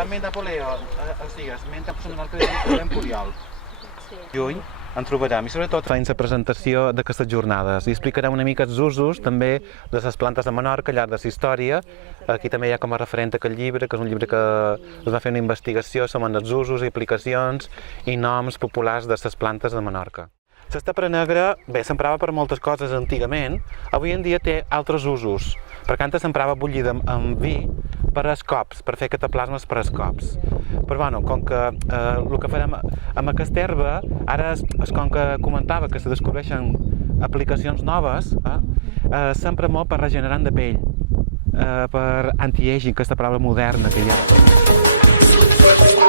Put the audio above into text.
Segurament Napoleó, o sigui, esmenta per Menorca en Puriol. Juny en trobarem, i sobretot fent la presentació d'aquestes jornades i explicarem una mica els usos també de les plantes de Menorca al llarg de la història. Aquí també hi ha com a referent aquest llibre, que és un llibre que es va fer una investigació sobre els usos i aplicacions i noms populars de les plantes de Menorca. L'estepra negra, bé, s'emprava per moltes coses antigament, avui en dia té altres usos, perquè antes s'emprava bullida amb vi per escops, per fer cataplasmes per escops. Però bueno, com que el que farem amb aquesta herba, ara és com que comentava que se descobreixen aplicacions noves, s'empra molt per regenerant de pell, per anti-aging, aquesta paraula moderna que hi ha.